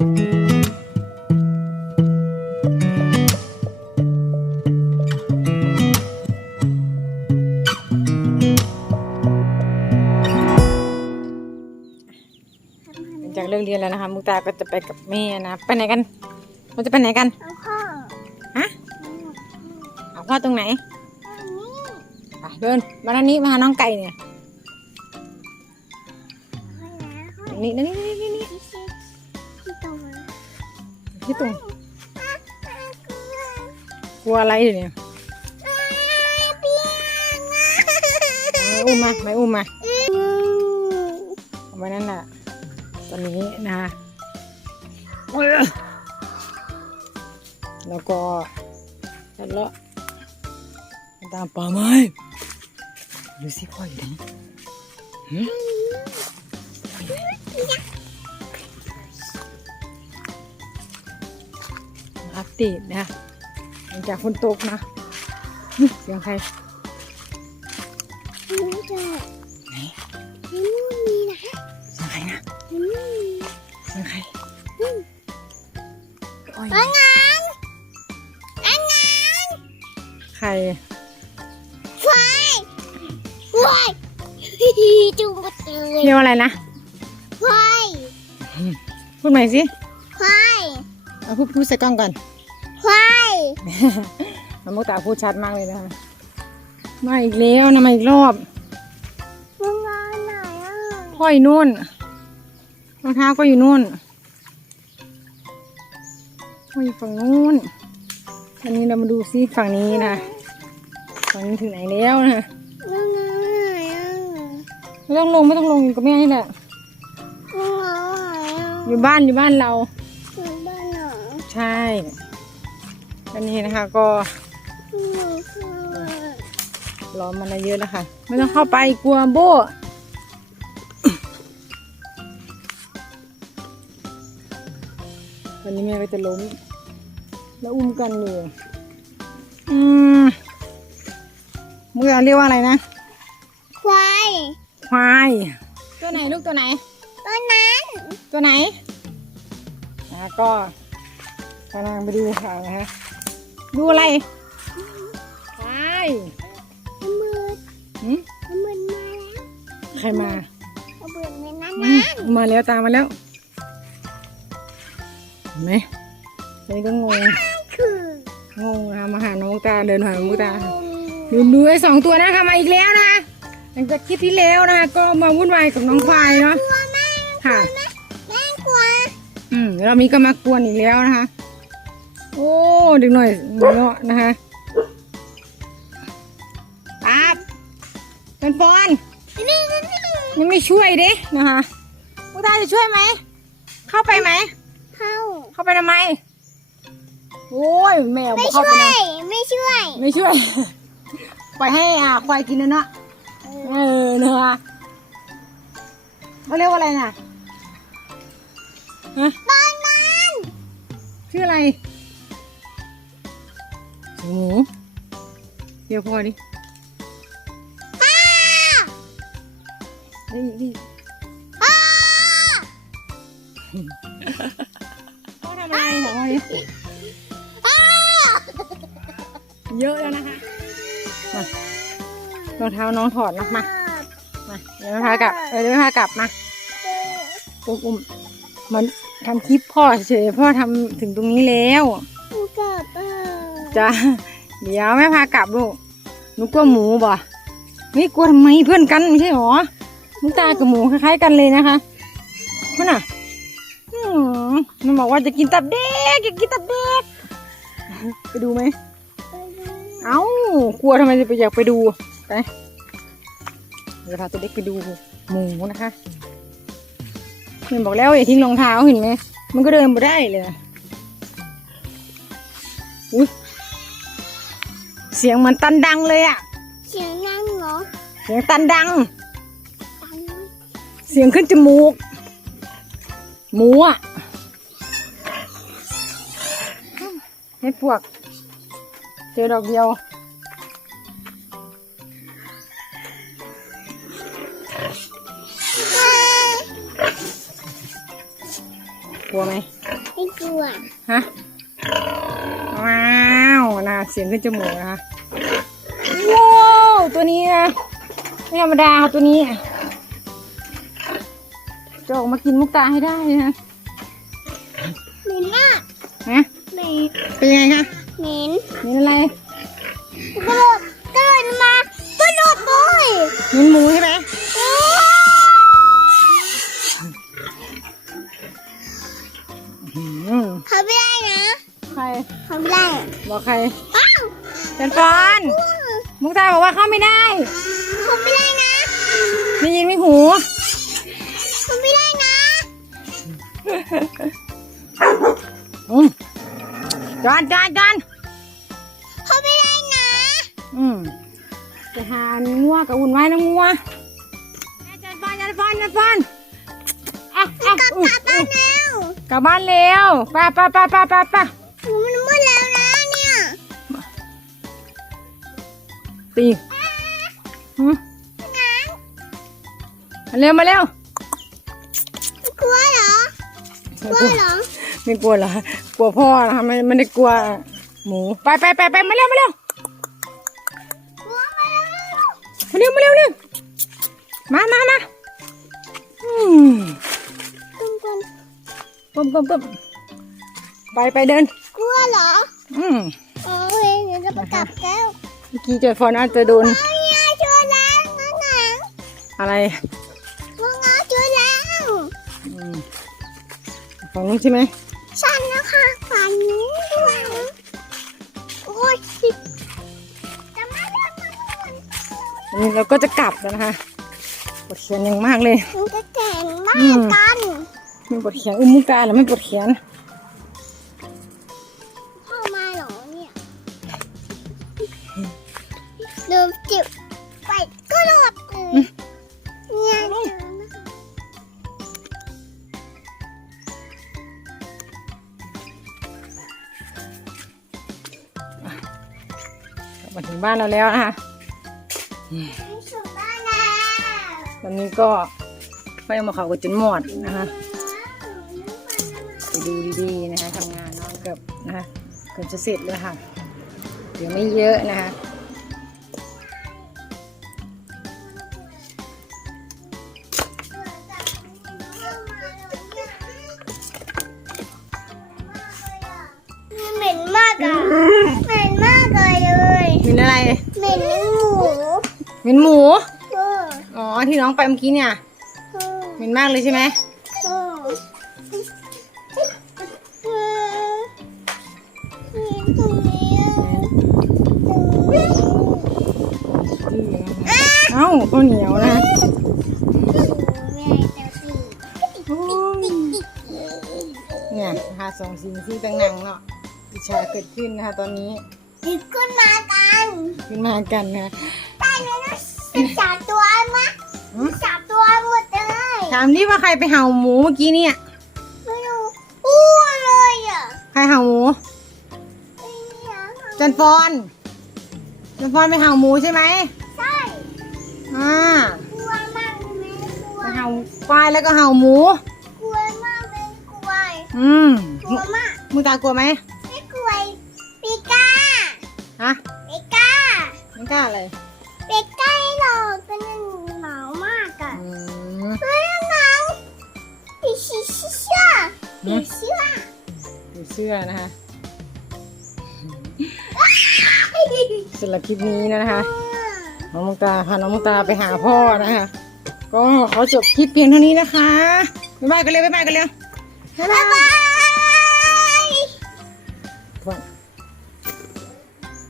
หลังจากเลิกเรียนแล้วนะคะมุกตาก็จะไปกับแม่นะไปไหนกันเราจะไปไหนกันเอาพ่อฮะเอาพ่อตรงไหนอันนี้ไปเดินมาทางนี้มาหาน้องไก่เนี่ยพ่อนะพ่อนี่นี่ ที่ตรงอะอะกลัวกลัวอะไรอยู่เนี่ยอะเปียกอะไม่อุ้มมาไม่อุ้มมาอืมเอาไว้นั่นแหละตอนนี้นะคะแล้วก็จัดเลาะตามป่าไม้ดูสิพ่ออยู่ไหน ตนะหลังจากฝนตกนะนี่เสียงใครนี่เจอไหนนี่นู่นมีนะเสียงใครนะนี่นู่นมีเสียงใครโอ้ยอันนั้นอันนั้นใครไฟว้ายจุงกระเตยเรียกว่าอะไรนะไฟพูดใหม่สิไฟเอาพูดพูดใส่กล้องก่อน ไฟน้ำมุกตาพูดชัดมากเลยนะคะ มาอีกแล้วนะมาอีกรอบมึงงานไหนอะพ่ออยู่นู่นรองเท้าก็อยู่นู่นพ่ออยู่ฝั่งนู้นอันนี้เรามาดูซิฝั่งนี้นะฝั่งนี้ถึงไหนแล้วนะมึงงานไหนอะไม่ต้องลงไม่ต้องลงอยู่กับแม่นี่แหละมึงงานไหนอะอยู่บ้านอยู่บ้านเรามึงบ้านเหรอใช่ อันนี้นะคะก็มึงคือรอมันเยอะแล้วค่ะไม่ต้องเข้าไปกลัวโบ้วันนี้แม่ก็จะล้ม แล้วอุ้มกันอยู่อืมมึงเรียกว่าอะไรนะ ควาย ควาย ตัวไหนลูกตัวไหน ตัวนั้น ตัวไหนนะก็กำลังไปดูค่ะนะฮะ ดูอะไรควายมือหืมมือมาแล้วใครมาเอาเบื่อในนั้นอืนะมมาแล้วตามมาแล้วเห็นไหมตอนนี้ก็งง คืองงนะคะมาหาน้องตาเดินหาน้องตา ดูดูไอ้สองตัวนะคะมาอีกแล้วนะหลังจากคลิปที่แล้วนะคะก็มาวุ่นวายกับน้องควายเนาะ กลัวมากค่ะ แม่กลัวอืมเรามีก็มากวนอีกแล้วนะคะโอ้ดึกหน่อยเนาะนะคะปั๊บเป็นฟอนนี่นี่นี่ยังไม่ช่วยเด้นะคะน้องตาจะช่วยไหม เข้าไปไหม เข้า เข้าไปทำไม โอ้ยแมวไม่เข้าช่ไปวนะยไม่ช่วย ไม่ช่วย ปล่อยให้อ่าควายกินนะเนาะ เออเนาะเขาเรียกว่าอะไรน่ะฮะตอนนั้นชื่ออะไร หมูเดี๋ยวพ่อดิอ้านี่นี่อ้าพ่อทำอะไรถามพ่อดิอ้าเยอะแล้วนะคะมารองเท้าน้องถอดนะมา มา เดี๋ยวไม่พากลับเออเดี๋ยวไม่พากลับมาอุ้มอุ้มมันทำคลิปพ่อเฉยๆพ่อทำถึงตรงนี้แล้วกูกลับอะ จ้าเดี๋ยวแม่พากลับลูกหนูกลัวหมูบ่นี่กลัวทำไมเพื่อนกันไม่ใช่หรอมุกตากับหมูคล้ายๆกันเลยนะคะมันน่ะอืมมันบอกว่าจะกินตับเด็กอยากกินตับเด็กไปดูไหมเอ้ากลัวทำไมจะไปอยากไปดูไปเดี๋ยวพาตัวเด็กไปดูหมูนะคะมันบอกแล้วอย่าทิ้งรองเท้าเห็นไหมมันก็เดินไปได้เลยอุ้ย เสียงเหมือนตันดังเลยอะเสียงนั่งเหรอเสียงตันดังตังเสียงขึ้นจมูก หมูอะเห็ดปวก เจอดอกเดียว กลัวไหมไม่กลัว ฮะ ว้าวนะเสียงขึ้นจมูกนะคะว้าว ตัวนี้นะไม่ธรรมดาค่ะตัวนี้จะออกมากินมุกตาให้ได้นะเหม็นมากฮะเหม็นเป็นยังไงคะเหม็นมีอะไรกระโดดเกินมากระโดดเลยมีหมูใช่ไหมอืมเขาไม่ได้นะ ใครเขาไม่ได้ บอกใครอ้าวเป็นฟอน มุกตาบอกว่าเข้าไม่ได้เขาไม่ได้นะ ได้ยินไหมหูเขาไม่ได้นะ อืมจอนจอนจอนเขาไม่ได้นะ อืมไปหางัวกับอุ่นไว้นะงัวจอนฟอนจอนฟอนจอนฟอนอะอะกลับอุ๊ยกลับบ้านแล้ว กลับบ้านเร็วไป้าป้าป้าป้าป้า ตีหืมมาเร็วมาเร็วกลัวเหรอกลัวเหรอไม่กลัวเหรอกลัวพ่อนะคะไม่ไม่ได้กลัว หมูไปไปไปไปมาเร็วมาเร็วกลัวมาแล้วมาเร็วมาเร็วเร็วมามามาอืมตุ้มตุ้มปุ๊บปุ๊บปุ๊บไปไปเดิน กลัวเหรอ อืมโอ้ยเดี๋ยวจะไปกลับแล้วเมื่อ กี้จอยฟอนอาจจะโดนอาเนี่ยเจอแล้วน้องหนังอะไรน้องนังเจอแล้วอืมฝั่งนู้นใช่ไหมฉันนะคะฝันนี้ด้วยโอ้ยจะมาเรื่องมันอันนี้เราก็จะกลับแล้วนะคะปวดแขนอย่างมากเลยมันจะแก่งมากกันไม่ปวดแขนอุ้มมุกตาแล้วไม่ปวดแขน มาถึงบ้านเราแล้วนะคะไม่สุดบ้านแล้วตอนนี้ก็ไม่เอามาเขาก็จนหมดนะคะไปดูดีๆนะคะทำงานเนอนเกือบนะคะเกือบจะเสร็จแล้วค่ะ เดี๋ยวไม่เยอะนะคะ เป็นหมู เอออ๋อ ที่น้องไปเมื่อกี้เนี่ยเออเป็นมากเลยใช่ไหมเออเออนี่ตรงนี้ตรงนี้เอ้าข้าวเหนียวนะแม่จะสีเนี่ยนะคะสองสิ่งที่ต่างๆเนาะอิจฉาเกิดขึ้นนะคะตอนนี้ติดขึ้นมากัน ขึ้นมากันนะตายแล้วนะ สิบสามตัวมะสามตัวหมดเลยถามดิว่าใครไปเห่าหมูเมื่อกี้เนี่ยไม่รู้อ้วเลยอะใครเห่าหมูจันฟอนจันฟอนไปเห่าหมูใช่ไหมใช่อ่ากลัวมากเลยกลัวไปเห่าควายแล้วก็เห่าหมูกลัวมากเลยกลัวอืมกลัวมากมึงตากลัวไหมไม่กลัวปีกาฮะปีกาไม่กล้าเล ยปีก้าหรอกเป็นหนาวมากอะอืมเฮ้ยหนาวปีชิเชื่อปีเชื่อดูเสื้อนะคะสำหรับคลิปนี้นะคะน้องมุกตาพาน้องมุกตาไปหาพ่อนะคะ ก็ขอจบคลิปเพียงเท่านี้นะคะบ๊ายบายกันเลยบ๊ายบายกันเลยบ๊ายบาย